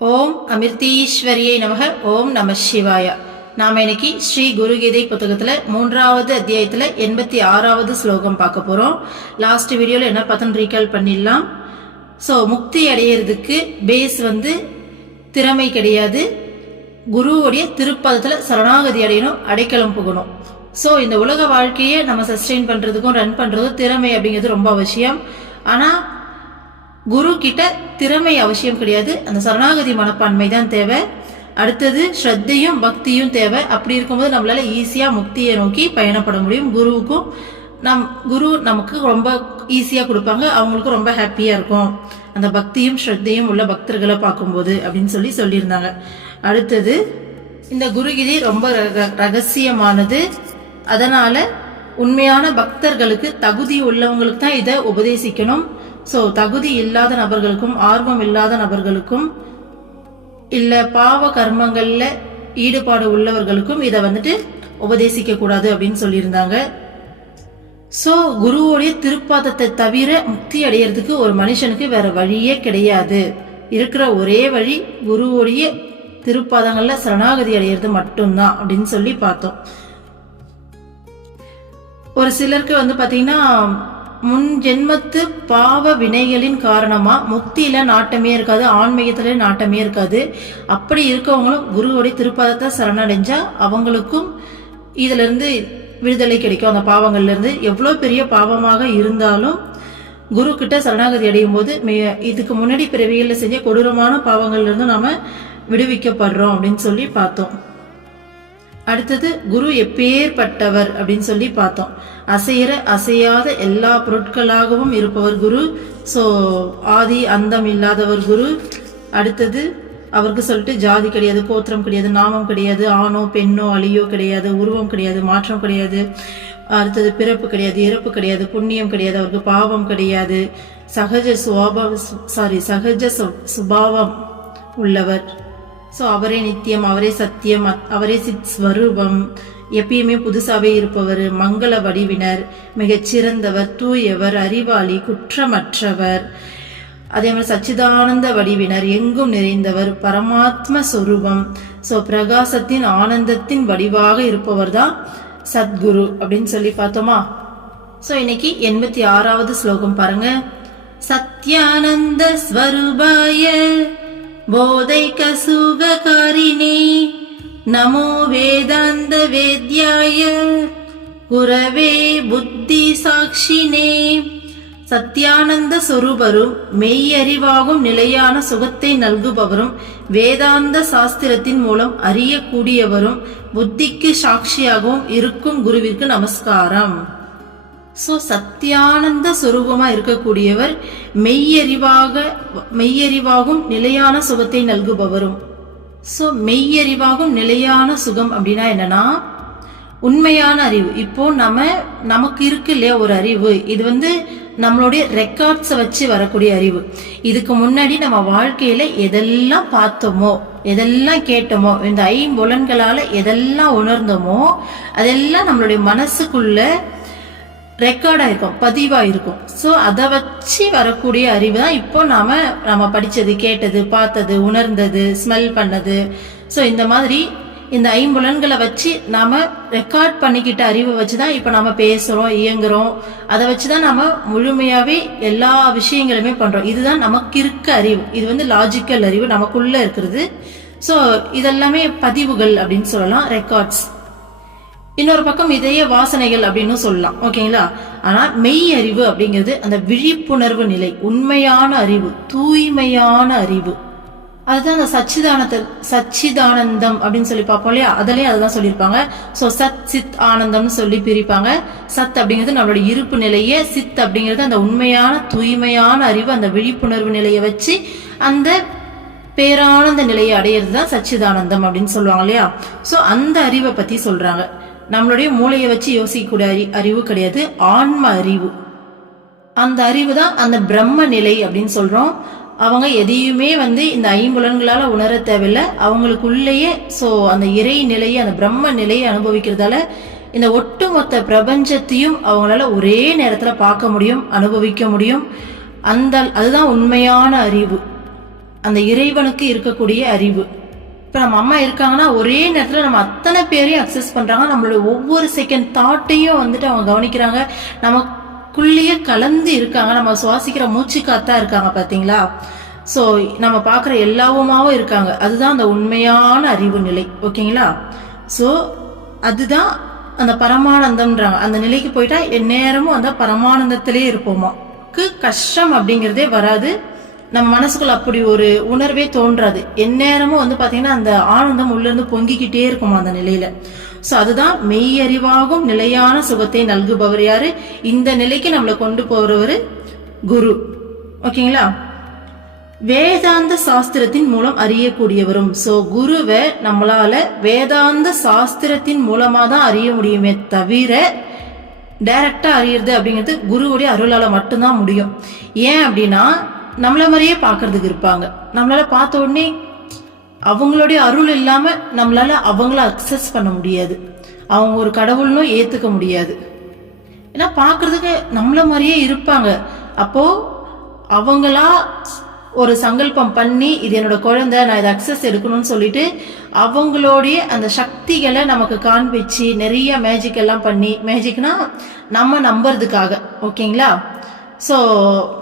ஓம் அமிர்தீஸ்வரியை நமக. ஓம் நம சிவாய. நாம இன்னைக்கு ஸ்ரீ குருகீதை புத்தகத்துல 3வது அத்தியாயத்துல 86வது ஸ்லோகம் பார்க்க போறோம். லாஸ்ட் வீடியோல என்ன பார்த்தோம் ரீகால் பண்ணிடலாம். ஸோ முக்தி அடையிறதுக்கு பேஸ் திறமை கிடையாது, குருவுடைய திருப்பதத்துல சரணாகதி அடையணும், அடைக்கலம் புகணும். ஸோ இந்த உலக வாழ்க்கையை நம்ம சஸ்டெயின் பண்றதுக்கும் ரன் பண்றதுக்கும் திறமை அப்படிங்கிறது ரொம்ப அவசியம். ஆனா குரு கிட்ட திறமை அவசியம் கிடையாது, அந்த சரணாகதி மனப்பான்மை தான் தேவை. அடுத்தது ஸ்ரத்தையும் பக்தியும் தேவை. அப்படி இருக்கும்போது நம்மளால ஈஸியா முக்தியை நோக்கி பயணப்பட முடியும். குரு நமக்கு ரொம்ப ஈஸியா கொடுப்பாங்க, அவங்களுக்கும் ரொம்ப ஹாப்பியா இருக்கும் அந்த பக்தியும் ஸ்ரத்தையும் உள்ள பக்தர்களை பார்க்கும்போது அப்படின்னு சொல்லியிருந்தாங்க. அடுத்தது இந்த குருகீதை ரொம்ப ரகசியமானது. அதனால உண்மையான பக்தர்களுக்கு, தகுதி உள்ளவங்களுக்கு தான் இதை உபதேசிக்கணும். ஸோ தகுதி இல்லாத நபர்களுக்கும் ஆர்வம் இல்லாத நபர்களுக்கும் இல்ல பாவ கர்மங்கள்ல ஈடுபாடு உள்ளவர்களுக்கும் இதை உபதேசிக்க கூடாது அப்படின்னு சொல்லியிருந்தாங்க. ஸோ குருவோடைய திருப்பாதத்தை தவிர முக்தி அடையிறதுக்கு ஒரு மனுஷனுக்கு வேற வழியே கிடையாது. இருக்கிற ஒரே வழி குருவோடைய திருப்பாதங்கள்ல சரணாகதி அடையிறது மட்டும்தான் அப்படின்னு சொல்லி பார்த்தோம். ஒரு சிலருக்கு பாத்தீங்கன்னா முன் ஜென்மத்து பாவ வினைகளின் காரணமா முக்தியில நாட்டமே இருக்காது, ஆன்மீகத்துல நாட்டமே இருக்காது. அப்படி இருக்கவங்களும் குருவோடைய திருப்பாதத்தை சரணடைஞ்சா அவங்களுக்கும் இதுல இருந்து விடுதலை கிடைக்கும். அந்த பாவங்கள்ல இருந்து எவ்வளவு பெரிய பாவமாக இருந்தாலும் குரு கிட்ட சரணாகதி அடையும் போது இதுக்கு முன்னாடி பிறவிகளில் செஞ்ச கொடூரமான பாவங்கள்ல இருந்து நாம விடுவிக்கப்படுறோம் அப்படின்னு சொல்லி பார்த்தோம். அடுத்தது குரு எப்பேற்பட்டவர் அப்படின்னு சொல்லி பார்த்தோம். அசையாத எல்லா பொருட்களாகவும் இருப்பவர் குரு. ஸோ ஆதி அந்தம் இல்லாதவர் குரு. அடுத்தது அவருக்கு ஜாதி கிடையாது, கோத்திரம் கிடையாது, நாமம் கிடையாது, ஆணோ பெண்ணோ அழியோ கிடையாது, உருவம் கிடையாது, மாற்றம் கிடையாது. அடுத்தது பிறப்பு கிடையாது, இறப்பு கிடையாது, புண்ணியம் கிடையாது, அவருக்கு பாவம் கிடையாது, சகஜ சுபாவம் உள்ளவர். ஸோ அவரே நித்தியம், அவரே சத்தியம், அவரே சித் ஸ்வரூபம், எப்பயுமே புதுசாவே இருப்பவர், மங்கள வடிவினர், மிகச் சிறந்தவர், தூயவர், அறிவாளி, குற்றமற்றவர். அதே மாதிரி சச்சிதானந்த வடிவினர், எங்கும் நிறைந்தவர், பரமாத்ம சொரூபம். ஸோ பிரகாசத்தின் ஆனந்தத்தின் வடிவாக இருப்பவர் தான் சத்குரு அப்படின்னு சொல்லி பார்த்தோமா. ஸோ இன்னைக்கு 86வது ஸ்லோகம் பாருங்க. சத்யானந்த ஸ்வரூபாய போதைக சுககாரிணே நமோ வேதாந்த வேத்யாய குரவே புத்தி சாட்சினே. சத்யானந்த சொரூபரும் மெய்யறிவாகும் நிலையான சுகத்தை நல்குபவரும் வேதாந்த சாஸ்திரத்தின் மூலம் அறியக்கூடியவரும் புத்திக்கு சாட்சியாகவும் இருக்கும் குருவிற்கு நமஸ்காரம். ஸோ சத்தியானந்த சொரூபமா இருக்கக்கூடியவர், மெய்யறிவாகும் நிலையான சுகத்தை நல்குபவரும். ஸோ மெய்யறிவாகும் நிலையான சுகம் அப்படின்னா என்னன்னா உண்மையான அறிவு. இப்போ நமக்கு இருக்கு இல்லையா ஒரு அறிவு, இது நம்மளுடைய ரெக்கார்ட்ஸை வச்சு வரக்கூடிய அறிவு. இதுக்கு முன்னாடி நம்ம வாழ்க்கையில எதெல்லாம் பார்த்தோமோ, எதெல்லாம் கேட்டோமோ, இந்த ஐம்புலன்களால எதெல்லாம் உணர்ந்தோமோ அதெல்லாம் நம்மளுடைய மனசுக்குள்ள ரெக்கார்டா இருக்கும், பதிவா இருக்கும். ஸோ அதை வச்சு வரக்கூடிய அறிவு தான் இப்போ நம்ம படிச்சது, கேட்டது, பார்த்தது, உணர்ந்தது, ஸ்மெல் பண்ணது. ஸோ இந்த மாதிரி இந்த ஐம்புலன்களை வச்சு நாம ரெக்கார்ட் பண்ணிக்கிட்ட அறிவை வச்சுதான் இப்ப நாம பேசுறோம், இயங்குறோம். அதை வச்சுதான் நாம முழுமையாவே எல்லா விஷயங்களுமே பண்றோம். இதுதான் நமக்கு இருக்க அறிவு. இது லாஜிக்கல் அறிவு, நமக்குள்ள இருக்கிறது. ஸோ இதெல்லாமே பதிவுகள் அப்படின்னு சொல்லலாம், ரெக்கார்ட்ஸ். இன்னொரு பக்கம் இதையே வாசனைகள் அப்படின்னு சொல்லலாம், ஓகேங்களா. ஆனா மெய் அறிவு அப்படிங்கிறது அந்த விழிப்புணர்வு நிலை, உண்மையான அறிவு, தூய்மையான அறிவு. அதுதான் அந்த சச்சிதானந்தம் அப்படின்னு சொல்லி பார்ப்போம் இல்லையா, அதுலயே அதுதான் சொல்லியிருப்பாங்க. ஸோ சத் சித் ஆனந்தம்னு சொல்லி பிரிப்பாங்க. சத் அப்படிங்கிறது நம்மளோட இருப்பு நிலையே, சித் அப்படிங்கிறது அந்த உண்மையான தூய்மையான அறிவு, அந்த விழிப்புணர்வு நிலையை வச்சு அந்த பேரானந்த நிலையை அடையிறது தான் சச்சிதானந்தம் அப்படின்னு சொல்லுவாங்க இல்லையா. ஸோ அந்த அறிவை பத்தி சொல்றாங்க. நம்மளுடைய மூளையை வச்சு யோசிக்கக்கூடிய அறிவு கிடையாது, ஆன்ம அறிவு. அந்த அறிவு தான் அந்த பிரம்ம நிலை அப்படின்னு சொல்றோம். அவங்க எதையுமே இந்த ஐம்புலன்களால உணர தேவையில்லை, அவங்களுக்குள்ளேயே ஸோ அந்த இறை நிலையை, அந்த பிரம்ம நிலையை அனுபவிக்கிறதால இந்த ஒட்டுமொத்த பிரபஞ்சத்தையும் அவங்களால ஒரே நேரத்துல பார்க்க முடியும், அனுபவிக்க முடியும். அதுதான் உண்மையான அறிவு. அந்த இறைவனுக்கு இருக்கக்கூடிய அறிவு. இப்ப நம்ம அம்மா இருக்காங்கன்னா ஒரே நேரத்துல நம்ம அத்தனை பேரையும் அக்சஸ் பண்றாங்க. நம்மளோட ஒவ்வொரு செகண்ட் தாட்டையும் வந்துட்டு அவங்க கவனிக்கிறாங்க. நமக்குள்ளேயே கலந்து இருக்காங்க. நம்ம சுவாசிக்கிற மூச்சு காத்தா இருக்காங்க பாத்தீங்களா. ஸோ நம்ம பார்க்குற எல்லாவுமாவும் இருக்காங்க. அதுதான் அந்த உண்மையான அறிவு நிலை. ஓகேங்களா. ஸோ அதுதான் அந்த பரமானந்தம்ன்றாங்க. அந்த நிலைக்கு போயிட்டா எந்நேரமும் அந்த பரமானந்தத்திலே இருப்போமா. கஷ்டம் அப்படிங்கிறதே வராது. நம்ம மனசுக்குள்ள அப்படி ஒரு உணர்வே தோன்றாது. எந்நேரமும் வந்து பாத்தீங்கன்னா அந்த ஆனந்தம் உள்ள இருந்து பொங்கிக்கிட்டே இருக்குமா அந்த நிலையில. சோ அதுதான் மெய்யறிவாகும் நிலையான சுகத்தை நல்குபவர் யாரு? இந்த நிலைக்கு நம்மளை கொண்டு போறவர் குரு. ஓகேங்களா. வேதாந்த சாஸ்திரத்தின் மூலம் அறியக்கூடியவரும். சோ குருவை நம்மளால வேதாந்த சாஸ்திரத்தின் மூலமா தான் அறிய முடியுமே தவிர டைரக்டா அறியறது அப்படிங்கிறது குருவுடைய அருளால மட்டும்தான் முடியும். ஏன் அப்படின்னா நம்மள மாதிரியே பாக்குறதுக்கு இருப்பாங்க. நம்மளால பார்த்த உடனே அவங்களுடைய அருள் இல்லாம நம்மளால அவங்கள அக்சஸ் பண்ண முடியாது. அவங்க ஒரு கடவுள்னும் ஏத்துக்க முடியாது. ஏன்னா பாக்குறதுக்கு நம்மள மாதிரியே இருப்பாங்க. அப்போ அவங்களா ஒரு சங்கல்பம் பண்ணி இது என்னோட குழந்தை, நான் இதை அக்சஸ் எடுக்கணும்னு சொல்லிட்டு அவங்களுடைய அந்த சக்திகளை நமக்கு காண்பிச்சு நிறைய மேஜிக் எல்லாம் பண்ணி, மேஜிக்னா நம்ம நம்புறதுக்காக. ஓகேங்களா. ஸோ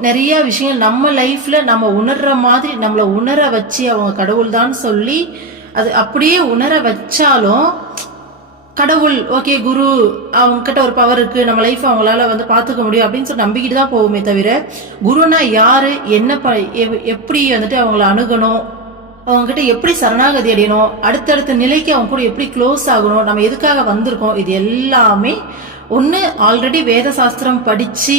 நிறைய விஷயங்கள் நம்ம லைஃப்ல நம்ம உணர்ற மாதிரி நம்மளை உணர வச்சு அவங்க கடவுள் தான் சொல்லி அது அப்படியே உணர வச்சாலும் கடவுள் ஓகே குரு அவங்க கிட்ட ஒரு பவர் இருக்கு, நம்ம லைஃப் அவங்களால வந்து பாத்துக்க முடியும் அப்படின்னு சொல்லி நம்பிக்கிட்டு தான் போகுமே தவிர குருனா யாரு, என்ன எப்படி வந்துட்டு அவங்கள அணுகணும், அவங்க கிட்ட எப்படி சரணாகதி அடையணும், அடுத்தடுத்த நிலைக்கு அவங்க கூட எப்படி க்ளோஸ் ஆகணும், நம்ம எதுக்காக வந்திருக்கோம், இது எல்லாமே ஒண்ணு ஆல்ரெடி வேத சாஸ்திரம் படிச்சு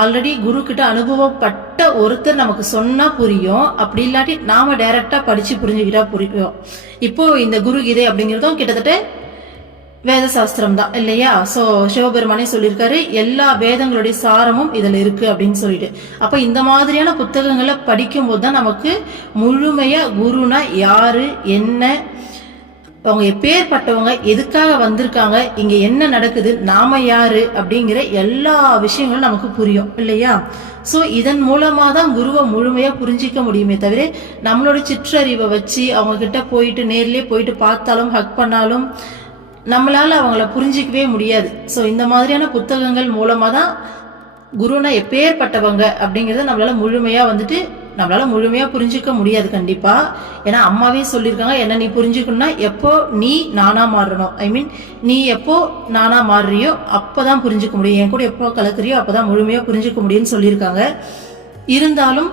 ஆல்ரெடி குரு கிட்ட அனுபவப்பட்ட ஒருத்தர் நமக்கு சொன்னா புரியும். அப்படி இல்லாட்டி நாம டைரக்டா படிச்சு புரிஞ்சுக்கிட்டா புரியும். இப்போ இந்த குரு கீதை அப்படிங்கிறதும் கிட்டத்தட்ட வேத சாஸ்திரம் தான் இல்லையா. சோ சிவபெருமானே சொல்லியிருக்காரு எல்லா வேதங்களுடைய சாரமும் இதுல இருக்கு அப்படின்னு சொல்லிட்டு. அப்ப இந்த மாதிரியான புத்தகங்களை படிக்கும் போது தான் நமக்கு முழுமையா குருனா யாரு, என்ன, அவங்க எப்பேற்பட்டவங்க, எதுக்காக வந்திருக்காங்க, இங்க என்ன நடக்குது, நாம யாரு அப்படிங்கிற எல்லா விஷயங்களும் நமக்கு புரியும் இல்லையா. சோ இதன் மூலமா தான் குருவை முழுமையா புரிஞ்சிக்க முடியுமே தவிர நம்மளோட சிற்றறிவை வச்சு அவங்க கிட்ட போயிட்டு நேர்லயே போயிட்டு பார்த்தாலும் ஹக் பண்ணாலும் நம்மளால அவங்கள புரிஞ்சிக்கவே முடியாது. சோ இந்த மாதிரியான புத்தகங்கள் மூலமா தான் குருனா எப்பேற்பட்டவங்க அப்படிங்கறத நம்மளால முழுமையா புரிஞ்சுக்க முடியாது கண்டிப்பா. ஏன்னா அம்மாவே சொல்லியிருக்காங்க, என்ன நீ புரிஞ்சுக்கணும்னா எப்போ நீ நானா மாறணும், ஐ மீன் நீ எப்போ நானா மாறுறியோ அப்பதான் புரிஞ்சுக்க முடியும், என் கூட எப்போ கலக்குறியோ அப்பதான் முழுமையா புரிஞ்சுக்க முடியும்னு சொல்லியிருக்காங்க. இருந்தாலும்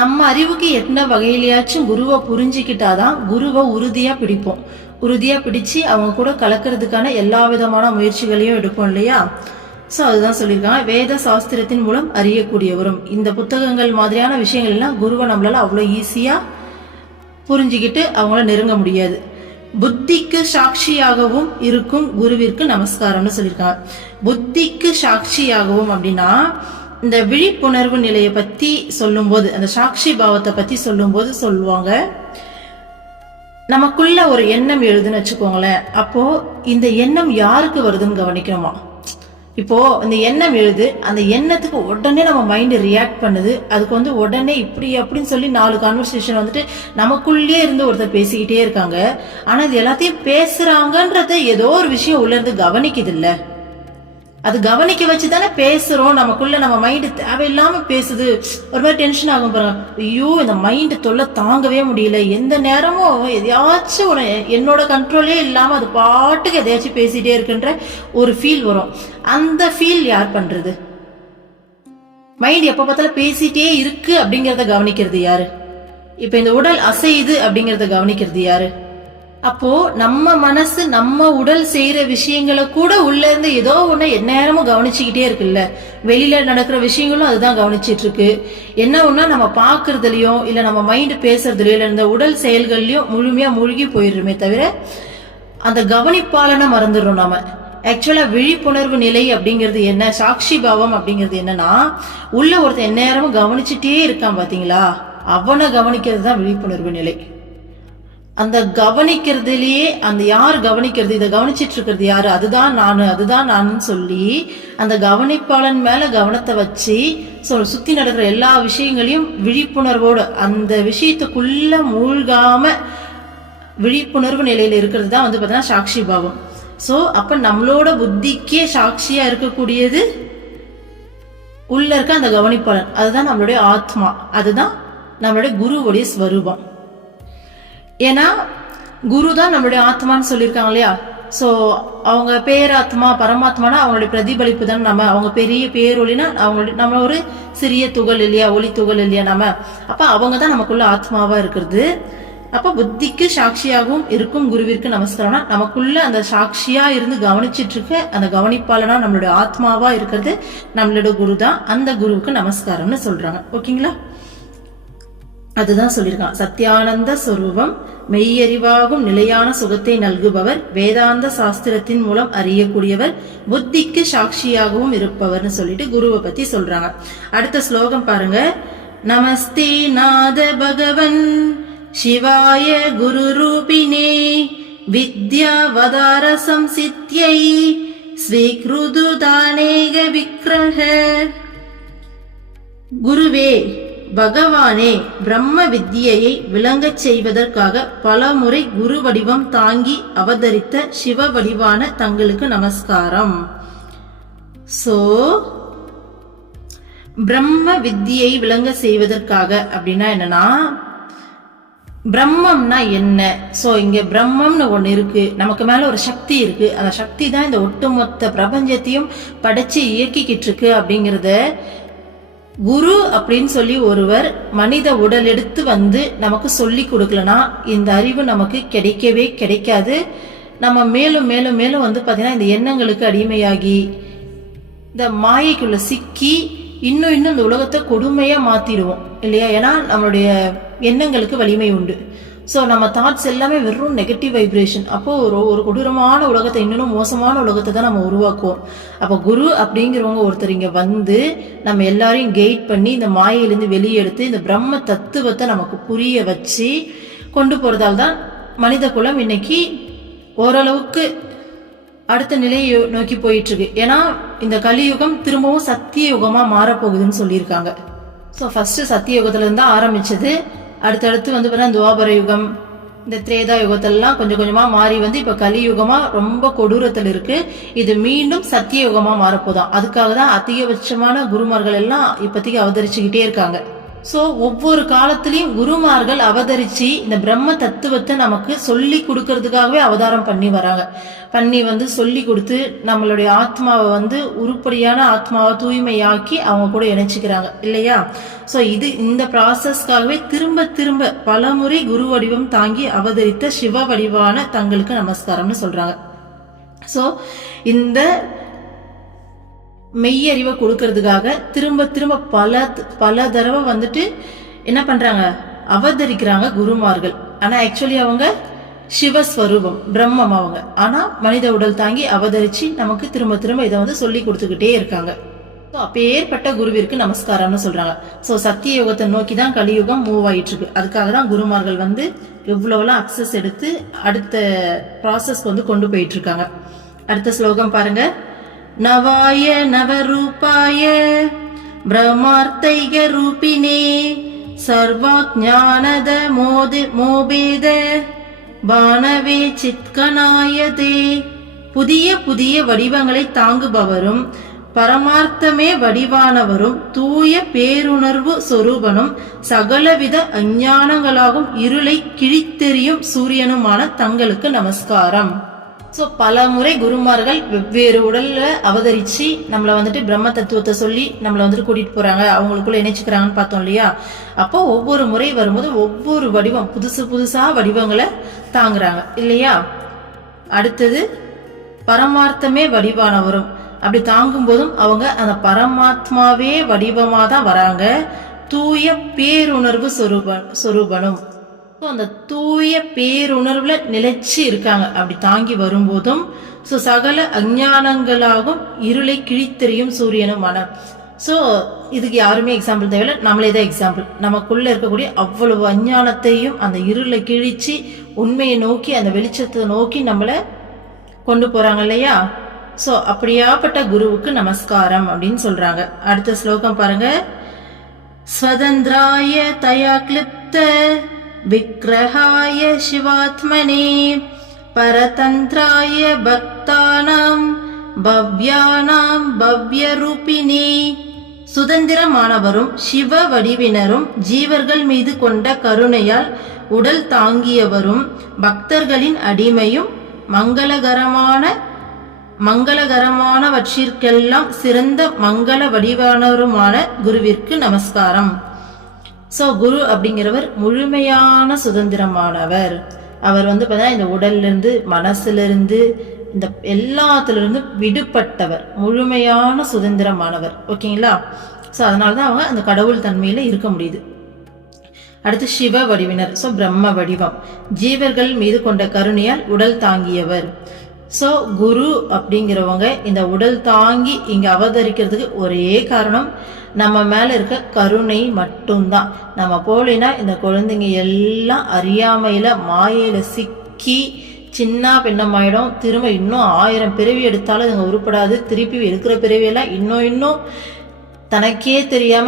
நம்ம அறிவுக்கு என்ன வகையிலயாச்சும் குருவை புரிஞ்சுக்கிட்டாதான் குருவை உறுதியா பிடிப்போம். உறுதியா பிடிச்சு அவங்க கூட கலக்கிறதுக்கான எல்லா விதமான முயற்சிகளையும் எடுப்போம் இல்லையா. சோ அதுதான் சொல்லியிருக்காங்க வேத சாஸ்திரத்தின் மூலம் அறியக்கூடியவரும். இந்த புத்தகங்கள் மாதிரியான விஷயங்கள் எல்லாம் குருவை நம்மளால அவ்வளவு ஈஸியா புரிஞ்சுக்கிட்டு அவங்கள நெருங்க முடியாது. புத்திக்கு சாட்சியாகவும் இருக்கும் குருவிற்கு நமஸ்காரம்னு சொல்லியிருக்காங்க. புத்திக்கு சாட்சியாகவும் அப்படின்னா இந்த விழிப்புணர்வு நிலையை பத்தி சொல்லும் போது, அந்த சாட்சி பாவத்தை பத்தி சொல்லும் போது சொல்லுவாங்க, நமக்குள்ள ஒரு எண்ணம் எழுதுன்னு வச்சுக்கோங்களேன். அப்போ இந்த எண்ணம் யாருக்கு வருதுன்னு கவனிக்கணுமா. இப்போ இந்த எண்ணம் எழுது, அந்த எண்ணத்துக்கு உடனே நம்ம மைண்ட் ரியாக்ட் பண்ணுது. அதுக்கு வந்து உடனே இப்படி அப்படின்னு சொல்லி 4 கான்வர்சேஷன் வந்துட்டு நமக்குள்ளே இருந்து ஒருத்தர் பேசிக்கிட்டே இருக்காங்க. ஆனா இது எல்லாத்தையும் பேசுறாங்கன்றத ஏதோ ஒரு விஷயம் உள்ள இருந்து கவனிக்குது இல்ல, அது கவனிக்க வச்சுதானே பேசுறோம். நமக்குள்ள நம்ம மைண்ட் தேவையில்லாம பேசுது, ஒரு மாதிரி டென்ஷன் ஆகும் பாருங்க. ஐயோ இந்த மைண்ட் தொல்லை தாங்கவே முடியல, எந்த நேரமும் எதையாச்சும் ஒரு என்னோட கண்ட்ரோலே இல்லாம அது பாட்டுக்கு எதையாச்சும் பேசிட்டே இருக்குன்ற ஒரு ஃபீல் வரும். அந்த ஃபீல் யார் பண்றது? மைண்ட் எப்ப பார்த்தாலும் பேசிட்டே இருக்கு அப்படிங்கறத கவனிக்கிறது யாரு? இப்ப இந்த உடல் அசையுது அப்படிங்கறத கவனிக்கிறது யாரு? அப்போ நம்ம மனசு நம்ம உடல் செய்யற விஷயங்களை கூட உள்ள இருந்து ஏதோ ஒண்ணு எந்நேரமும் கவனிச்சுக்கிட்டே இருக்குல்ல. வெளியில நடக்கிற விஷயங்களும் அதுதான் கவனிச்சிட்டு இருக்கு. என்ன ஒண்ணா நம்ம பாக்குறதுலயும் இல்ல நம்ம மைண்ட் பேசுறதுலயோ இல்ல இந்த உடல் செயல்கள்லயும் முழுமையா மூழ்கி போயிடுமே தவிர அந்த கவனிப்பாலனை மறந்துடுறோம் நாம. ஆக்சுவலா விழிப்புணர்வு நிலை அப்படிங்கிறது என்ன, சாட்சி பாவம் அப்படிங்கிறது என்னன்னா உள்ள ஒருத்தர் எந்நேரமும் கவனிச்சுட்டே இருக்கான் பாத்தீங்களா, அவனை கவனிக்கிறது தான் விழிப்புணர்வு நிலை. அந்த கவனிக்கிறதுலயே அந்த யார் கவனிக்கிறது, இதை கவனிச்சிட்டு இருக்கிறது யாரு, அதுதான் நான் சொல்லி அந்த கவனிப்பாளன் மேல கவனத்தை வச்சு சுத்தி நடக்கிற எல்லா விஷயங்களையும் விழிப்புணர்வோடு அந்த விஷயத்துக்குள்ள மூழ்காம விழிப்புணர்வு நிலையில இருக்கிறது தான் பார்த்தீங்கன்னா சாட்சி பாவம். ஸோ அப்ப நம்மளோட புத்திக்கே சாட்சியா இருக்கக்கூடியது உள்ள இருக்க அந்த கவனிப்பாளன், அதுதான் நம்மளுடைய ஆத்மா, அதுதான் நம்மளுடைய குருவுடைய ஸ்வரூபம். ஏன்னா குரு தான் நம்மளுடைய ஆத்மான்னு சொல்லியிருக்காங்க இல்லையா. ஸோ அவங்க பேராத்மா பரமாத்மானா அவங்களுடைய பிரதிபலிப்பு தான். நம்ம அவங்க பெரிய பேரொலினா அவங்களுடைய நம்ம ஒரு சிறிய துகள் இல்லையா, ஒளி துகள் இல்லையா நம்ம. அப்ப அவங்க தான் நமக்குள்ள ஆத்மாவா இருக்கிறது. அப்ப புத்திக்கு சாட்சியாகவும் இருக்கும் குருவிற்கு நமஸ்காரம்னா நமக்குள்ள அந்த சாட்சியா இருந்து கவனிச்சிட்டு இருக்க அந்த கவனிப்பாளனா நம்மளுடைய ஆத்மாவா இருக்கிறது நம்மளோட குரு தான். அந்த குருவுக்கு நமஸ்காரம்னு சொல்றாங்க. ஓகேங்களா, அதுதான் சொல்லியிருக்கான். சத்தியானந்த சொரூபம் மெய்யறிவாகும் நிலையான சுகத்தை நல்குபவர், வேதாந்த சாஸ்திரத்தின் மூலம் அறியக்கூடியவர், புத்திக்கு சாட்சியாகவும் இருப்பவர்னு சொல்லிட்டு குருவை பத்தி சொல்றாங்க. அடுத்த ஸ்லோகம் பாருங்க. நமஸ்தே நாத பகவன் சிவாய குரு ரூபினே வித்யாவதார சம்சித்யை ஸ்வீக்ருது தானேக விக்ரஹ. குருவே பகவானே, பிரம்ம வித்யையை விளங்கச் செய்வதற்காக பல முறை குரு வடிவம் தாங்கி அவதரித்த சிவ வடிவான தங்களுக்கு நமஸ்காரம். சோ பிரம்ம வித்யை விளங்க செய்வதற்காக அப்படின்னா என்னன்னா, பிரம்மம்னா என்ன? சோ இங்க பிரம்மம்னு ஒண்ணு இருக்கு, நமக்கு மேல ஒரு சக்தி இருக்கு, அந்த சக்தி தான் இந்த ஒட்டுமொத்த பிரபஞ்சத்தையும் படைச்சு இயக்கிக்கிட்டு இருக்கு அப்படிங்கறத குரு அப்படின்னு சொல்லி ஒருவர் மனித உடல் எடுத்து வந்து நமக்கு சொல்லி கொடுக்கலனா இந்த அறிவு நமக்கு கிடைக்கவே கிடைக்காது. நம்ம மேலும் மேலும் மேலும் பாத்தீங்கன்னா இந்த எண்ணங்களுக்கு அடிமையாகி இந்த மாயைக்குள்ள சிக்கி இன்னும் இந்த உலகத்தை கொடுமையா மாத்திடுவோம் இல்லையா. ஏன்னா நம்மளுடைய எண்ணங்களுக்கு வலிமை உண்டு. ஸோ நம்ம தாட்ஸ் எல்லாமே வெறும் நெகட்டிவ் வைப்ரேஷன். அப்போ ஒரு கொடூரமான உலகத்தை, இன்னும் மோசமான உலகத்தை தான் நம்ம உருவாக்குவோம். அப்போ குரு அப்படிங்கிறவங்க ஒருத்தர் இங்க வந்து நம்ம எல்லாரையும் கைட் பண்ணி இந்த மாயையிலேருந்து வெளியெடுத்து இந்த பிரம்ம தத்துவத்தை நமக்கு புரிய வச்சு கொண்டு போறதால் தான் மனித குலம் இன்னைக்கு ஓரளவுக்கு அடுத்த நிலையை நோக்கி போயிட்டு இருக்கு. ஏன்னா இந்த கலியுகம் திரும்பவும் சத்திய யுகமா மாறப்போகுதுன்னு சொல்லியிருக்காங்க. ஸோ ஃபர்ஸ்ட் சத்திய யுகத்துல இருந்தா ஆரம்பிச்சது. அடுத்தடுத்து பார்த்தீங்கன்னா துவாபர யுகம், இந்த திரேதா யுகத்தெல்லாம் கொஞ்சம் கொஞ்சமா மாறி இப்ப கலியுகமா ரொம்ப கொடூரத்தில் இருக்கு. இது மீண்டும் சத்திய யுகமா மாறப்போதான். அதுக்காக தான் அதிகபட்சமான குருமார்கள் எல்லாம் இப்போதைக்கு அவதரிச்சுக்கிட்டே இருக்காங்க. சோ ஒவ்வொரு காலத்திலயும் குருமார்கள் அவதரிச்சு இந்த பிரம்ம தத்துவத்தை நமக்கு சொல்லி கொடுக்கறதுக்காகவே அவதாரம் பண்ணி வராங்க. பண்ணி சொல்லி கொடுத்து நம்மளுடைய ஆத்மாவை உருப்படியான ஆத்மாவை தூய்மையாக்கி அவங்க கூட இணைச்சிக்கிறாங்க இல்லையா. சோ இந்த ப்ராசஸ்க்காகவே திரும்ப திரும்ப பல முறை குரு வடிவம் தாங்கி அவதரித்த சிவ வடிவான தங்களுக்கு நமஸ்காரம்னு சொல்றாங்க. சோ இந்த மெய்யறிவை கொடுக்கறதுக்காக திரும்ப திரும்ப பல தடவை என்ன பண்றாங்க, அவதரிக்கிறாங்க குருமார்கள். ஆனா ஆக்சுவலி அவங்க சிவஸ்வரூபம் பிரம்மம் அவங்க. ஆனா மனித உடல் தாங்கி அவதரிச்சு நமக்கு திரும்ப திரும்ப இதை சொல்லி கொடுத்துக்கிட்டே இருக்காங்க. அப்பேற்பட்ட குருவிற்கு நமஸ்காரம்னு சொல்றாங்க. சோ சத்திய யுகத்தை நோக்கி தான் கலியுகம் மூவ் ஆயிட்டு இருக்கு. அதுக்காக தான் குருமார்கள் எவ்வளவுலாம் அக்சஸ் எடுத்து அடுத்த ப்ராசஸ் கொண்டு போயிட்டு இருக்காங்க. அடுத்த ஸ்லோகம் பாருங்க. நவாய நவரூபாய பிரமார்த்தைக ரூபினே சர்வஞானத மோபேத பானவே சித்கனாயதே. புதிய புதிய வடிவங்களை தாங்குபவரும் பரமார்த்தமே வடிவானவரும் தூய பேருணர்வு சொரூபனும் சகலவித அஞ்ஞானங்களாகும் இருளை கிழித்தெறியும் சூரியனுமான தங்களுக்கு நமஸ்காரம். ஸோ பல முறை குருமார்கள் வெவ்வேறு உடல்ல அவதரிச்சு நம்மளை பிரம்ம தத்துவத்தை சொல்லி நம்மளை கூட்டிட்டு போறாங்க, அவங்களுக்குள்ள இணைச்சுக்கிறாங்கன்னு பார்த்தோம் இல்லையா. அப்போ ஒவ்வொரு முறை வரும்போது ஒவ்வொரு வடிவம் புதுசா வடிவங்களை தாங்குறாங்க இல்லையா. அடுத்தது பரமார்த்தமே வடிவானவரும். அப்படி தாங்கும் போதும் அவங்க அந்த பரமாத்மாவே வடிவமா தான் வராங்க. தூய பேருணர்வு சொரூபனும். அந்த தூய பேருணர்வுல நிலைச்சு இருக்காங்க. அப்படி தாங்கி வரும்போதும் சகல அஞ்ஞானங்களாகும் இருளை கிழித்தெறியும் சூரியனுமான. ஸோ இதுக்கு யாருமே எக்ஸாம்பிள் தேவையில்லை, நம்மளே தான் எக்ஸாம்பிள். நமக்குள்ள இருக்கக்கூடிய அவ்வளவு அஞ்ஞானத்தையும் அந்த இருளை கிழிச்சு உண்மையை நோக்கி அந்த வெளிச்சத்தை நோக்கி நம்மளை கொண்டு போறாங்க இல்லையா. ஸோ அப்படியாப்பட்ட குருவுக்கு நமஸ்காரம் அப்படின்னு சொல்றாங்க. அடுத்த ஸ்லோகம் பாருங்க. ஸ்வதந்திராய தயா கிளிப்த விக்ரஹாய சிவாத்மனே பரதந்திராய பக்தானாம் பவ்யானாம் பவ்யரூபிணி. சுதந்திரமானவரும் சிவ வடிவினரும் ஜீவர்கள் மீது கொண்ட கருணையால் உடல் தாங்கியவரும் பக்தர்களின் அடிமையும் மங்களகரமானவற்றிற்கெல்லாம் சிறந்த மங்கள வடிவானவருமான குருவிற்கு நமஸ்காரம். ஸோ குரு அப்படிங்கிறவர் முழுமையான சுதந்திரமானவர். அவர் பார்த்தா இந்த உடல்ல இருந்து மனசுல இருந்து இந்த எல்லாத்திலிருந்து விடுபட்டவர், முழுமையான சுதந்திரமானவர். ஓகேங்களா. ஸோ அதனாலதான் அவங்க அந்த கடவுள் தன்மையில இருக்க முடியுது. அடுத்து சிவ வடிவினர். ஸோ பிரம்ம வடிவம், ஜீவர்கள் மீது கொண்ட கருணையால் உடல் தாங்கியவர். ஸோ குரு அப்படிங்கிறவங்க இந்த உடல் தாங்கி இங்க அவதரிக்கிறதுக்கு ஒரே காரணம் நம்ம மேல இருக்க கருணை மட்டும்தான். நம்ம போலினா இந்த குழந்தைங்க எல்லாம் அறியாமையில மாயையில சிக்கி சின்ன பின்னமாயிடும். திரும்ப இன்னும் 1000 பிறவி எடுத்தாலும் இதுங்க உருப்படாது. திருப்பி இருக்கிற பிறவியெல்லாம் இன்னும் தனக்கே தெரியாம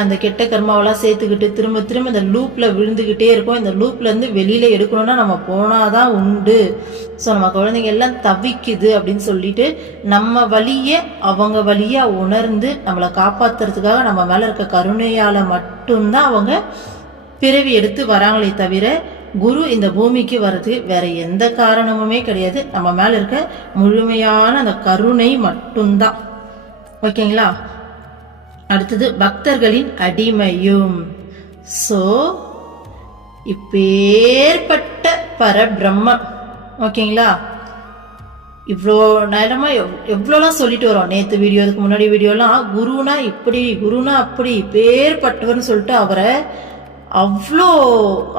அந்த கெட்ட கர்மாவெல்லாம் சேர்த்துக்கிட்டு திரும்ப திரும்ப இந்த லூப்ல விழுந்துகிட்டே இருக்கும். இந்த லூப்ல இருந்து வெளியில எடுக்கணும்னா நம்ம போனாதான் உண்டு. ஸோ நம்ம குழந்தைங்க எல்லாம் தவிக்குது அப்படின்னு சொல்லிட்டு நம்ம வழிய அவங்க வழியா உணர்ந்து நம்மளை காப்பாத்துறதுக்காக நம்ம மேல இருக்க கருணையால மட்டும்தான் அவங்க பிறவி எடுத்து வராங்களே தவிர குரு இந்த பூமிக்கு வர்றது வேற எந்த காரணமுமே கிடையாது. நம்ம மேல இருக்க முழுமையான அந்த கருணை மட்டும்தான். ஓகேங்களா. அடுத்தது பக்தர்களின் அடிமையும். சோ இப்பேற்பட்ட பரபிரம்மம். ஓகேங்களா. இவ்வளோ நேரமா எவ்வளோலாம் சொல்லிட்டு வரோம். நேற்று வீடியோ, அதுக்கு முன்னாடி வீடியோலாம் குருனா இப்படி குருனா அப்படி பேர்பட்டவர்னு சொல்லிட்டு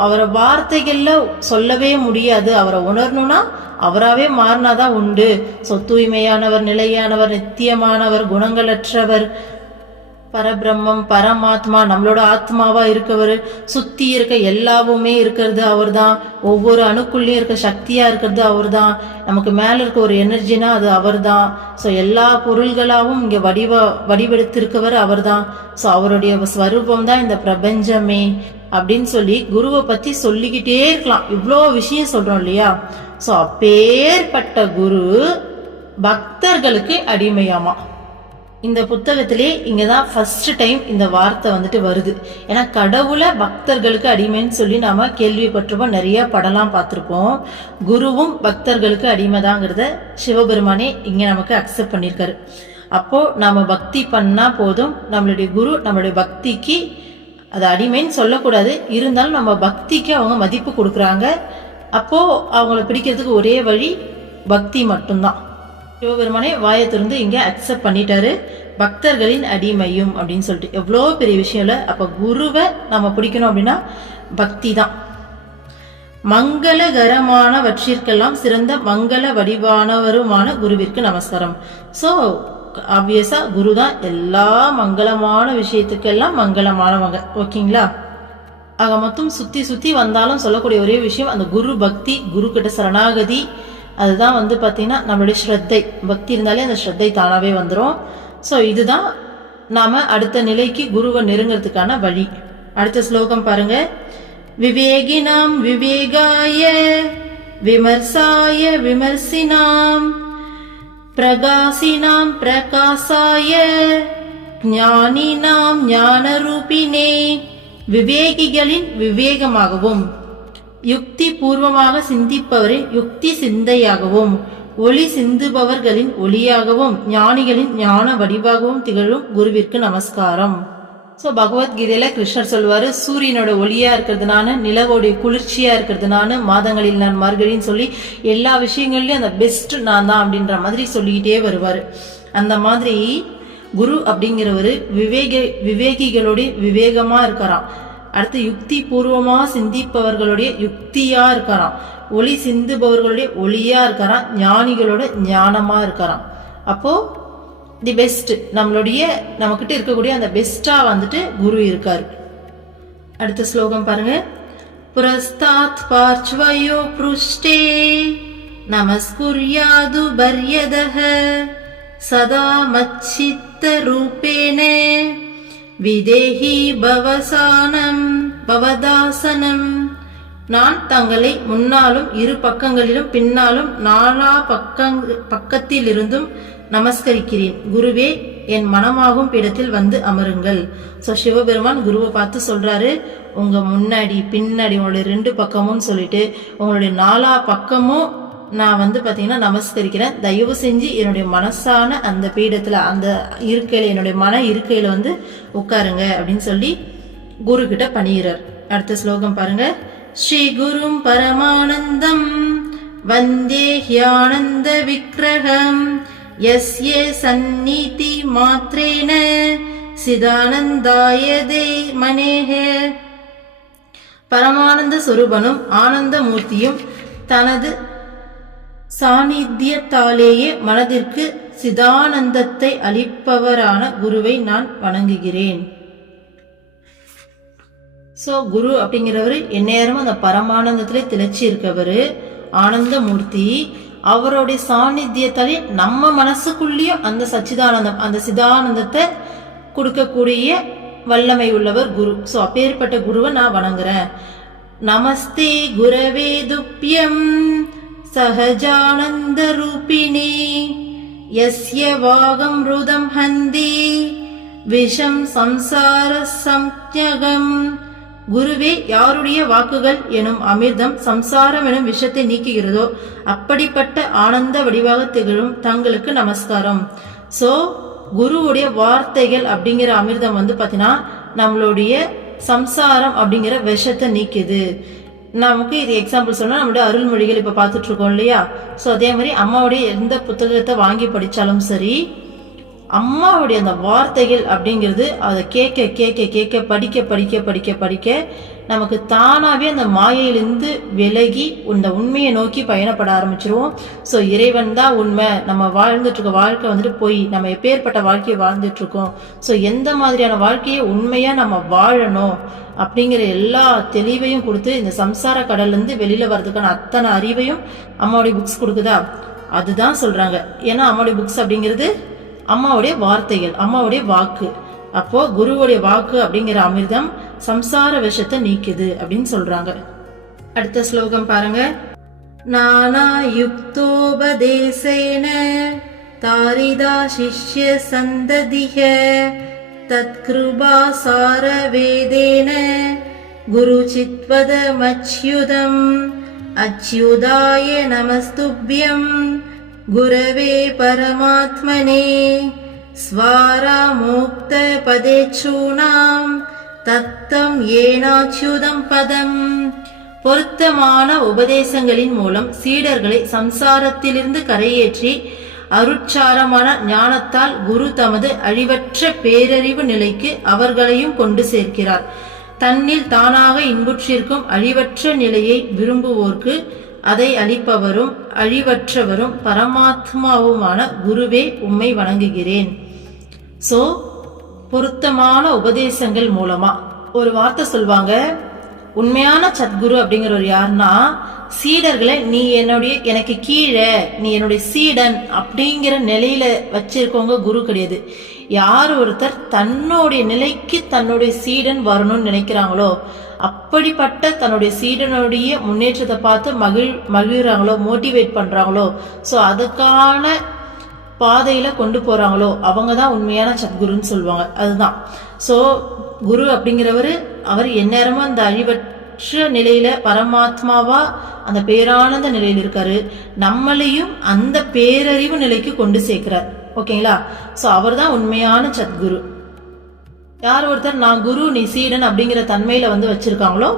அவரை வார்த்தைகள்ல சொல்லவே முடியாது. அவரை உணரணும்னா அவராகவே மாறினாதான் உண்டு. ஸோ தூய்மையானவர், நிலையானவர், நித்தியமானவர், குணங்களற்றவர், பரபிரம்மம், பரமாத்மா, நம்மளோட ஆத்மாவா இருக்கவர், சுத்தி இருக்க எல்லாவுமே இருக்கிறது அவர் தான். ஒவ்வொரு அணுக்குள்ளேயும் இருக்க சக்தியா இருக்கிறது அவர் தான். நமக்கு மேல இருக்க ஒரு எனர்ஜினா அது அவர் தான். ஸோ எல்லா பொருள்களாவும் இங்க வடிவெடுத்திருக்கவர் அவர் தான். ஸோ அவருடைய ஸ்வரூபம் தான் இந்த பிரபஞ்சமே அப்படின்னு சொல்லி குருவை பத்தி சொல்லிக்கிட்டே இருக்கலாம். இவ்வளோ விஷயம் சொல்றோம் இல்லையா. ஸோ அப்பேற்பட்ட குரு பக்தர்களுக்கு அடிமையாமா. இந்த புத்தகத்திலே இங்கதான் ஃபர்ஸ்ட் டைம் இந்த வார்த்தை வருது. ஏன்னா கடவுளை பக்தர்களுக்கு அடிமைன்னு சொல்லி நாம கேள்விப்பட்டிருப்போம், நிறைய படம்லாம் பார்த்திருப்போம். குருவும் பக்தர்களுக்கு அடிமைதாங்கிறத சிவபெருமானே இங்க நமக்கு அக்செப்ட் பண்ணிருக்காரு. அப்போ நாம பக்தி பண்ணா போதும், நம்மளுடைய குரு நம்மளுடைய பக்திக்கு அது அடிமைன்னு சொல்லக்கூடாது. இருந்தாலும் நம்ம பக்திக்கு அவங்க மதிப்பு கொடுக்குறாங்க. அப்போ அவங்கள பிடிக்கிறதுக்கு ஒரே வழி பக்தி மட்டும்தான். சிவபெருமானே வாயை திறந்து இங்க அக்செப்ட் பண்ணிட்டாரு, பக்தர்களின் அடிமையும் அப்படின்னு சொல்லிட்டு. எவ்வளோ பெரிய விஷயம் இல்ல. அப்ப குருவை நம்ம பிடிக்கணும் அப்படின்னா பக்தி தான். மங்களகரமானவற்றிற்கெல்லாம் சிறந்த மங்கள வடிவானவருமான குருவிற்கு நமஸ்காரம். சோ ஆப்வியஸா குரு தான் எல்லா மங்களமான விஷயத்துக்கெல்லாம் மங்களமானவங்க. ஓகேங்களா. ஆக மொத்தம் சுத்தி சுத்தி வந்தாலும் சொல்லக்கூடிய ஒரே விஷயம் அந்த குரு பக்தி, குரு கிட்ட சரணாகதி. அதுதான் பாத்தீங்கன்னா நம்மளுடைய ஸ்ரத்தை. பக்தி இருந்தாலே அந்த ஸ்ரத்தை தானாவே வந்துடும். ஸோ இதுதான் நாம அடுத்த நிலைக்கு குருவை நெருங்கிறதுக்கான வழி. அடுத்த ஸ்லோகம் பாருங்க. விவேகினாம் விவேகாய விமர்சாய விமர்சினாம் பிரகாசினாம் பிரகாசாய ஞானினாம் ஞானரூபினே. விவேகிகளின் விவேகமாகவும் யுக்தி பூர்வமாக சிந்திப்பவரின் யுக்தி சிந்தையாகவும் ஒளி சிந்துபவர்களின் ஒளியாகவும் ஞானிகளின் ஞான வடிவாகவும் திகழும் குருவிற்கு நமஸ்காரம். ஸோ பகவத்கீதையில கிருஷ்ணர் சொல்லுவாரு, சூரியனோட ஒளியா இருக்கிறதுனால, நிலவோடைய குளிர்ச்சியா இருக்கிறதுனால, மாதங்களில் நான் மார்கழின்னு சொல்லி எல்லா விஷயங்கள்லயும் அந்த பெஸ்ட் நான் தான் அப்படின்ற மாதிரி சொல்லிக்கிட்டே வருவாரு. அந்த மாதிரி குரு அப்படிங்கிறவரு விவேகிகளுடைய விவேகமா இருக்காராம். அடுத்து யுக்தி பூர்வமா சிந்திப்பவர்களுடைய யுக்தியா இருக்காராம். ஒளி சிந்துபவர்களுடைய ஒளியா இருக்காராம். ஞானிகளோட ஞானமா இருக்காராம். அப்போ தி பெஸ்ட், நம்மகிட்ட இருக்கக்கூடிய அந்த பெஸ்டா வந்துட்டு குரு இருக்காரு. அடுத்த ஸ்லோகம் பாருங்க. புரஸ்தாத் பார்ச்வயோ ப்ருஷ்டே நமஸ்குர்யாது பர்யதஹ சதா மச்சித்த ரூபேன விதேஹி பவதாசனம். நான் தங்களை முன்னாலும் இரு பக்கங்களிலும் பின்னாலும் நாலா பக்கத்திலிருந்தும் நமஸ்கரிக்கிறேன். குருவே, என் மனமாகும் பீடத்தில் வந்து அமருங்கள். ஸோ சிவபெருமான் குருவை பார்த்து சொல்றாரு, உங்க முன்னாடி பின்னாடி உங்களுடைய 2 பக்கமும் சொல்லிட்டு உங்களுடைய 4 பக்கமும் நான் வந்து பாத்தீங்கன்னா நமஸ்கரிக்கிறேன். தயவு செஞ்சு என்னுடைய மனசான அந்த பீடத்துல, அந்த இருக்கையில, என்னுடைய மன இருக்கையில வந்து உட்காருங்க அப்படின்னு சொல்லி குரு கிட்ட பணியிறார். அடுத்த ஸ்லோகம் பாருங்க. ஸ்ரீ குரும் பரமானந்தம் வந்தே ஹ்யானந்த விக்ரகம் யஸ்ய சந்நிதி மாத்ரேன சிதானந்தாயதே மனேஹ. பரமானந்த சொரூபனும் ஆனந்த மூர்த்தியும் தனது சாநித்தியத்தாலேயே மனதிற்கு சிதானந்தத்தை அளிப்பவரான குருவை நான் வணங்குகிறேன். சோ குரு அப்படிங்கிறவரு எந்நேரமும் அந்த பரமானந்தத்திலே திளைச்சி இருக்கவரு, ஆனந்த மூர்த்தி. அவருடைய சாநித்தியத்தாலே நம்ம மனசுக்குள்ளேயும் அந்த சச்சிதானந்தம், அந்த சிதானந்தத்தை கொடுக்கக்கூடிய வல்லமை உள்ளவர் குரு. சோ அப்பேற்பட்ட குருவை நான் வணங்குறேன். நமஸ்தே குரவே துப்யம் சஹஜானந்த ரூபிணி யஸ்ய வாகம் ருதம் ஹந்தி விஷம் சம்சார சம்ஞகம். குருவே, யாருடைய வாக்குகள் எனும் அமிர்தம் சம்சாரம் எனும் விஷத்தை நீக்குகிறதோ அப்படிப்பட்ட ஆனந்த வடிவாக திகழும் தங்களுக்கு நமஸ்காரம். சோ குருவுடைய வார்த்தைகள் அப்படிங்கிற அமிர்தம் வந்து பாத்தீங்கன்னா நம்மளுடைய சம்சாரம் அப்படிங்கிற விஷத்தை நீக்குது. நமக்கு இது எக்ஸாம்பிள் சொன்னா நம்மளுடைய அருள்மொழிகள் இப்ப பாத்துட்டு இருக்கோம் இல்லையா. சோ அதே மாதிரி அம்மாவுடைய எந்த புத்தகத்தை வாங்கி படிச்சாலும் சரி, அம்மாவுடைய அந்த வார்த்தைகள் அப்படிங்கிறது அதை கேட்க கேட்க கேட்க படிக்க படிக்க படிக்க படிக்க நமக்கு தானாவே அந்த மாயையிலிருந்து விலகி இந்த உண்மையை நோக்கி பயணப்பட ஆரம்பிச்சிருவோம். ஸோ இறைவன் தான் உண்மை, நம்ம வாழ்ந்துட்டு இருக்க வாழ்க்கை வந்துட்டு போய் நம்ம எப்பேற்பட்ட வாழ்க்கையை வாழ்ந்துட்டு இருக்கோம், ஸோ எந்த மாதிரியான வாழ்க்கையை உண்மையா நம்ம வாழணும் அப்படிங்கிற எல்லா தெளிவையும் கொடுத்து இந்த சம்சார கடல்ல இருந்து வெளியில வர்றதுக்கான அத்தனை அறிவையும் அம்மாவுடைய புக்ஸ் கொடுக்குதா. அதுதான் சொல்றாங்க. ஏன்னா அம்மாவுடைய புக்ஸ் அப்படிங்கிறது அம்மாவுடைய வார்த்தைகள், அம்மாவுடைய வாக்கு. அப்போ குருவுடைய வாக்கு அப்படிங்கிற அமிர்தம் சம்சார விஷத்தை நீக்குது அப்படின்னு சொல்றாங்க. அடுத்த ஸ்லோகம் பாருங்க. நானா யுக்தோபதேசேன தாரிதா சிஷ்ய சந்ததிஹ தத்கிருபா சார வேதேன குரு சித்வத மச்யுதம் அச்யுதாய நமஸ்துப்யம் குரவே பரமாத்மனே ஸ்வாராமோக்த பதேச்சூனாம் தத்தம் ஏனாச்சுதம் பதம். பொருத்தமான உபதேசங்களின் மூலம் சீடர்களை சம்சாரத்திலிருந்து கரையேற்றி அருட்சாரமான ஞானத்தால் குரு தமது அழிவற்ற பேரறிவு நிலைக்கு அவர்களையும் கொண்டு சேர்க்கிறார். தன்னில் தானாக இன்புற்றிருக்கும் அழிவற்ற நிலையை விரும்புவோர்க்கு அதை அளிப்பவரும் அழிவற்றவரும் பரமாத்மாவுமான குருவே, உம்மை வணங்குகிறேன். சோ பொருத்தமான உபதேசங்கள் மூலமா ஒரு வார்த்தை சொல்வாங்க. உண்மையான சத்குரு அப்படிங்கிறவர் யாருன்னா, சீடர்களை நீ எனக்கு கீழே, நீ என்னுடைய சீடன் அப்படிங்கிற நிலையில வச்சிருக்கவங்க குரு கிடையாது. யார் ஒருத்தர் தன்னுடைய நிலைக்கு தன்னுடைய சீடன் வரணும்னு நினைக்கிறாங்களோ, அப்படிப்பட்ட தன்னுடைய சீடனுடைய முன்னேற்றத்தை பார்த்து மகிழ்றாங்களோ, மோட்டிவேட் பண்றாங்களோ, சோ அதுக்கான பாதையில கொண்டு போறாங்களோ, அவங்கதான் உண்மையான சத்குருன்னு சொல்லுவாங்க. அதுதான். சோ குரு அப்படிங்கிறவரு அவர் எந்நேரமும் அந்த அழிவற்ற நிலையில பரமாத்மாவா அந்த பேரானந்த நிலையில இருக்காரு. நம்மளையும் அந்த பேரறிவு நிலைக்கு கொண்டு சேர்க்கிறார். ஓகேங்களா. சோ அவர் தான் உண்மையான சத்குரு. யார் ஒருத்தர் நான் குரு நீ சீடன் அப்படிங்கிற தன்மையில வந்து வச்சிருக்காங்களோ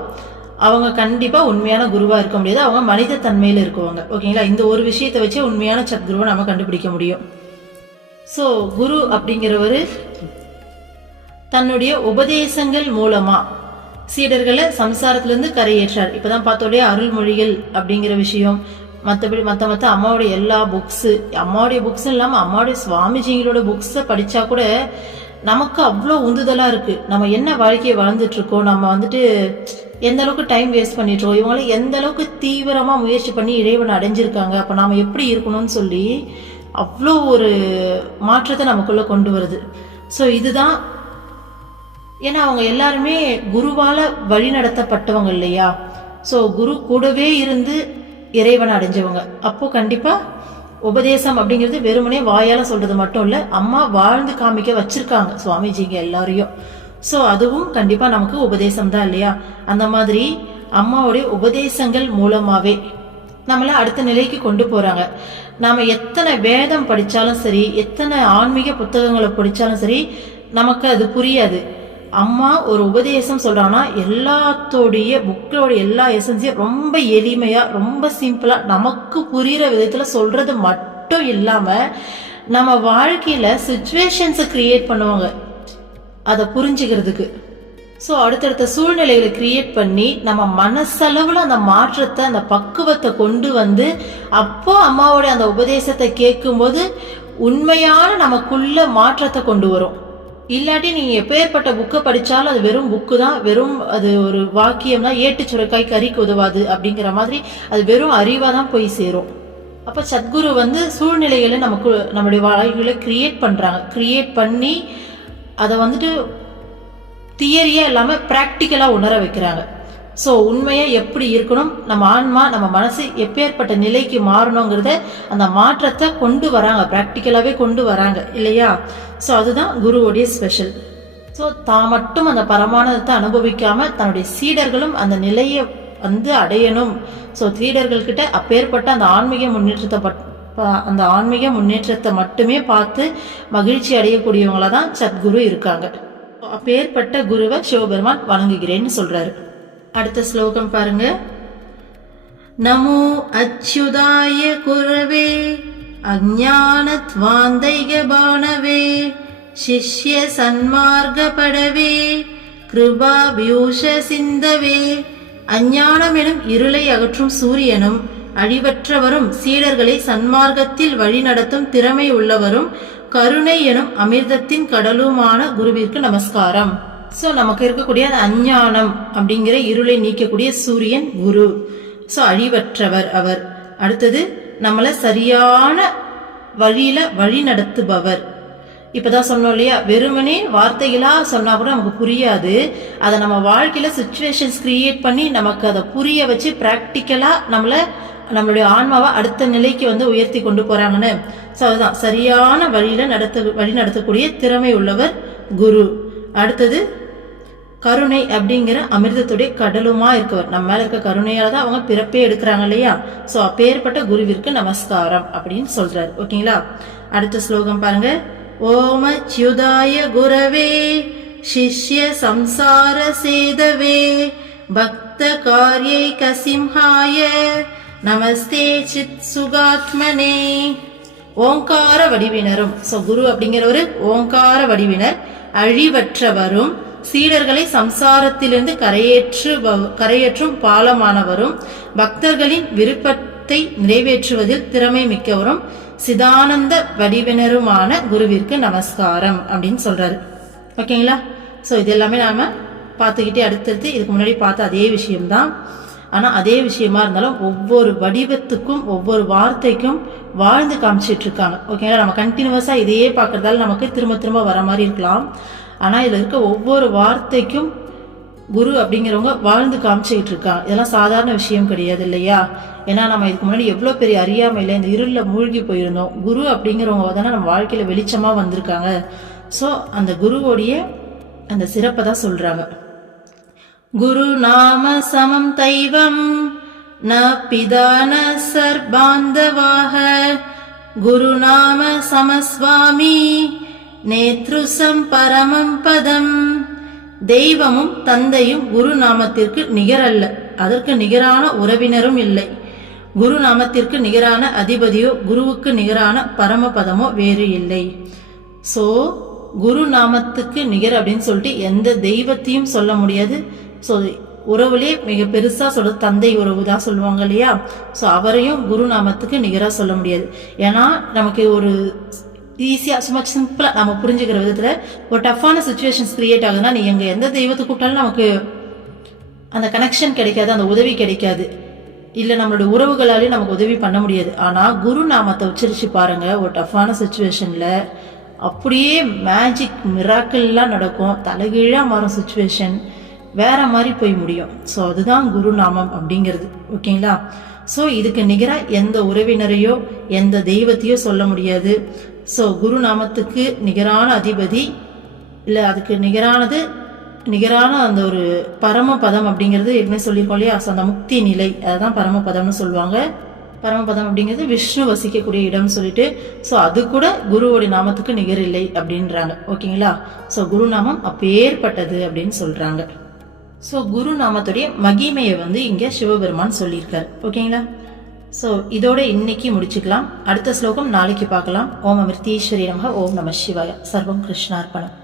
அவங்க கண்டிப்பா உண்மையான குருவா இருக்க முடியாது. அவங்க மனித தன்மையில இருக்குவாங்க. ஓகேங்களா. இந்த ஒரு விஷயத்தை வச்சு உண்மையான சத்குருவை நம்ம கண்டுபிடிக்க முடியும். சோ குரு அப்படிங்கிறவரு தன்னுடைய உபதேசங்கள் மூலமா சீடர்களை சம்சாரத்திலிருந்து கரையேற்றார். இப்பதான் பார்த்தோடைய அருள்மொழிகள் அப்படிங்கிற விஷயம், மற்றபடி மற்ற அம்மாவுடைய எல்லா அம்மாவுடைய புக்ஸ் இல்லாமல் அம்மாவுடைய சுவாமிஜிங்களோட புக்ஸை படித்தா கூட நமக்கு அவ்வளோ உந்துதலாக இருக்குது. நம்ம என்ன வாழ்க்கையை வாழ்ந்துட்டு இருக்கோம், நம்ம வந்துட்டு எந்த அளவுக்கு டைம் வேஸ்ட் பண்ணிட்டோம், இவங்கள எந்த அளவுக்கு தீவிரமாக முயற்சி பண்ணி இறைவனை அடைஞ்சிருக்காங்க, அப்போ நாம் எப்படி இருக்கணும்னு சொல்லி அவ்வளோ ஒரு மாற்றத்தை நமக்குள்ளே கொண்டு வருது. ஸோ இதுதான், ஏன்னா அவங்க எல்லாருமே குருவால் வழி நடத்தப்பட்டவங்க இல்லையா. ஸோ குரு கூடவே இருந்து இறைவனை அடைஞ்சவங்க. அப்போ கண்டிப்பாக உபதேசம் அப்படிங்கிறது வெறுமனே வாயால் சொல்றது மட்டும் இல்லை, அம்மா வாழ்ந்து காமிக்க வச்சிருக்காங்க சுவாமிஜிங்க எல்லாரையும். ஸோ அதுவும் கண்டிப்பாக நமக்கு உபதேசம் தான் இல்லையா. அந்த மாதிரி அம்மாவுடைய உபதேசங்கள் மூலமாகவே நம்மளை அடுத்த நிலைக்கு கொண்டு போகிறாங்க. நாம் எத்தனை வேதம் படித்தாலும் சரி, எத்தனை ஆன்மீக புத்தகங்களை படித்தாலும் சரி, நமக்கு அது புரியாது. அம்மா ஒரு உபதேசம் சொல்றாங்கன்னா எல்லாத்தோடைய புக்கோட எல்லா எசன்ஸையும் ரொம்ப எளிமையா, ரொம்ப சிம்பிளா நமக்கு புரியுற விதத்துல சொல்றது மட்டும் இல்லாம நம்ம வாழ்க்கையில சிச்சுவேஷன்ஸை கிரியேட் பண்ணுவாங்க அதை புரிஞ்சுக்கிறதுக்கு. ஸோ அடுத்தடுத்த சூழ்நிலைகளை கிரியேட் பண்ணி நம்ம மனசளவில் அந்த மாற்றத்தை, அந்த பக்குவத்தை கொண்டு வந்து அப்போ அம்மாவோட அந்த உபதேசத்தை கேட்கும்போது உண்மையான நமக்குள்ள மாற்றத்தை கொண்டு வரும். இல்லாட்டி நீங்க எப்பேற்பட்ட புக்கை படிச்சாலும் அது வெறும் புக்கு தான், வெறும் அது ஒரு வாக்கியம் தான், ஏட்டு சுரைக்காய் கறிக்கு உதவாது அப்படிங்கிற மாதிரி அது வெறும் அறிவா தான் போய் சேரும். அப்ப சத்குரு வந்து சூழ்நிலைகளை நமக்கு நம்மளுடைய வாழ்க்கையில கிரியேட் பண்ணி அதை வந்துட்டு தியரியா இல்லாம பிராக்டிக்கலா உணர வைக்கிறாங்க. ஸோ உண்மையா எப்படி இருக்கணும், நம்ம ஆன்மா நம்ம மனசு எப்பேற்பட்ட நிலைக்கு மாறணுங்கிறத அந்த மாற்றத்தை கொண்டு வராங்க, பிராக்டிக்கலாவே கொண்டு வராங்க இல்லையா. ஸோ அதுதான் குருவுடைய ஸ்பெஷல். ஸோ தான் மட்டும் அந்த பரமானதத்தை அனுபவிக்காம தன்னுடைய சீடர்களும் அந்த நிலையை வந்து அடையணும். ஸோ சீடர்கள்கிட்ட அப்பேற்பட்ட அந்த ஆன்மீக முன்னேற்றத்தை மட்டுமே பார்த்து மகிழ்ச்சி அடையக்கூடியவங்களா தான் சத்குரு இருக்காங்க. அப்பேற்பட்ட குருவை சிவபெருமான் வணங்குகிறேன்னு சொல்றாரு. அடுத்த ஸ்லோகம் பாருங்க. நமோ அச்சுதாய குரவே அஞ்ஞானத்வாந்தைக பாணவே சிஷ்ய சன்மார்க்க படவே கிருபா வியூஷ சிந்தவே. அஞ்ஞானம் எனும் இருளை அகற்றும் சூரியனும் அழிவற்றவரும் சீடர்களை சன்மார்க்கத்தில் வழி நடத்தும் திறமை உள்ளவரும் கருணை எனும் அமிர்தத்தின் கடலுமான குருவிற்கு நமஸ்காரம். ஸோ நமக்கு இருக்கக்கூடிய அந்த அஞ்ஞானம் அப்படிங்கிற இருளை நீக்கக்கூடிய சூரியன் குரு. ஸோ அழிவற்றவர் அவர். அடுத்தது நம்மளை சரியான வழியில வழி நடத்துபவர். இப்பதான் சொன்னோம் இல்லையா, வெறுமனே வார்த்தைகளா சொன்னா கூட நமக்கு புரியாது. அதை நம்ம வாழ்க்கையில சிச்சுவேஷன்ஸ் கிரியேட் பண்ணி நமக்கு அதை புரிய வச்சு பிராக்டிக்கலா நம்மளுடைய ஆன்மாவை அடுத்த நிலைக்கு வந்து உயர்த்தி கொண்டு போறாங்கன்னு. ஸோ அதுதான் சரியான வழி நடத்தக்கூடிய திறமை உள்ளவர் குரு. அடுத்தது கருணை அப்படிங்கிற அமிர்தத்துடைய கடலுமா இருக்கவர். நம்ம மேல இருக்க கருணையால தான் அவங்க பிறப்பே எடுக்கிறாங்க இல்லையா. ஸோ அப்பேற்பட்ட குருவிற்கு நமஸ்காரம் அப்படின்னு சொல்றாரு. ஓகேங்களா. அடுத்த ஸ்லோகம் பாருங்க. ஓமச்யுதாய குரவே சிஷ்ய சம்சார சேதவே பக்த காரியை கசிம்ஹாய நமஸ்தே சித் சுகாத்மனே. ஓங்கார வடிவினரும். ஸோ குரு அப்படிங்கிறவரு ஓங்கார வடிவினர், அழிவற்றவரும் சீடர்களை சம்சாரத்திலிருந்து கரையேற்றும் பாலமானவரும் பக்தர்களின் விருப்பத்தை நிறைவேற்றுவதில் திறமை மிக்கவரும் சிதானந்த வடிவினருமான குருவிற்கு நமஸ்காரம் அப்படின்னு சொல்றாரு. ஓகேங்களா. ஸோ இது எல்லாமே நாம பார்த்துக்கிட்டே அடுத்தடுத்து இதுக்கு முன்னாடி பார்த்த அதே விஷயம்தான். ஆனால் அதே விஷயமா இருந்தாலும் ஒவ்வொரு வடிவத்துக்கும் ஒவ்வொரு வார்த்தைக்கும் வாழ்ந்து காமிச்சிட்டு இருக்காங்க. ஓகேங்களா. நம்ம கண்டினியூஸா இதையே பார்க்கறதால நமக்கு திரும்ப திரும்ப வர மாதிரி இருக்கலாம். ஆனால் இதில் இருக்க ஒவ்வொரு வார்த்தைக்கும் குரு அப்படிங்கிறவங்க வாழ்ந்து காமிச்சிக்கிட்டு இருக்காங்க. இதெல்லாம் சாதாரண விஷயம் கிடையாது இல்லையா. ஏன்னா நம்ம இதுக்கு முன்னாடி எவ்வளோ பெரிய அறியாமையில இந்த இருளில் மூழ்கி போயிருந்தோம். குரு அப்படிங்கிறவங்க தானே நம்ம வாழ்க்கையில வெளிச்சமாக வந்திருக்காங்க. ஸோ அந்த குருவோடைய அந்த சிறப்பை தான் சொல்றாங்க. குரு நாம சமம் தைவம் ந பிதான சர்பாந்தவாக குரு நாம சமஸ்வாமி நேத்ருசம் பரமம் பதம். தெய்வமும் தந்தையும் குரு நாமத்திற்கு நிகரல்ல, அதற்கு நிகரான உறவினரும் இல்லை. குரு நாமத்திற்கு நிகரான அதிபதியோ குருவுக்கு நிகரான பரமபதமோ வேறு இல்லை. சோ குரு நாமத்துக்கு நிகர் அப்படின்னு சொல்லிட்டு எந்த தெய்வத்தையும் சொல்ல முடியாது. ஸோ உறவுலே மிக பெருசா சொல்றது தந்தை உறவு தான் சொல்லுவாங்க இல்லையா. ஸோ அவரையும் குரு நாமத்துக்கு நிகராக சொல்ல முடியாது. ஏன்னா நமக்கு ஒரு ஈஸியா சும்மா சிம்பிளா நம்ம புரிஞ்சுக்கிற விதத்துல ஒரு டஃப்பான சுச்சுவேஷன்ஸ் கிரியேட் ஆகுதுன்னா நீ எந்த தெய்வத்தை கூப்பிட்டாலும் நமக்கு அந்த கனெக்ஷன் கிடைக்காது, அந்த உதவி கிடைக்காது, இல்ல நம்மளோட உறவுகளாலேயும் நமக்கு உதவி பண்ண முடியாது. ஆனா குரு நாமத்தை உச்சரிச்சு பாருங்க, ஒரு டஃப்பான சுச்சுவேஷன்ல அப்படியே மேஜிக் மிராக்கிள்லாம் நடக்கும், தலைகீழா மாறும் சுச்சுவேஷன், வேற மாதிரி போய் முடியும். ஸோ அதுதான் குரு நாமம் அப்படிங்கிறது. ஓகேங்களா. ஸோ இதுக்கு நிகராக எந்த உறவினரையோ எந்த தெய்வத்தையோ சொல்ல முடியாது. ஸோ குரு நாமத்துக்கு நிகரான அதிபதி இல்லை, அதுக்கு நிகரான அந்த ஒரு பரமபதம் அப்படிங்கிறது ஏற்கனவே சொல்லியிருக்கோம் இல்லையா. ஸோ அந்த முக்தி நிலை, அதுதான் பரமபதம்னு சொல்லுவாங்க. பரமபதம் அப்படிங்கிறது விஷ்ணு வசிக்கக்கூடிய இடம்னு சொல்லிட்டு, ஸோ அது கூட குருவோடைய நாமத்துக்கு நிகர் இல்லை அப்படின்றாங்க. ஓகேங்களா. ஸோ குரு நாமம் அப்பேற்பட்டது அப்படின்னு சொல்றாங்க. ஸோ குரு நாமத்துடைய மகிமையை இங்க சிவபெருமான் சொல்லியிருக்காரு. ஓகேங்களா. ஸோ இதோட இன்னைக்கு முடிச்சுக்கலாம். அடுத்த ஸ்லோகம் நாளைக்கு பார்க்கலாம். ஓம் அமிர்தீஸ்வரி நமக. ஓம் நம சிவாய. சர்வம் கிருஷ்ணார்ப்பணம்.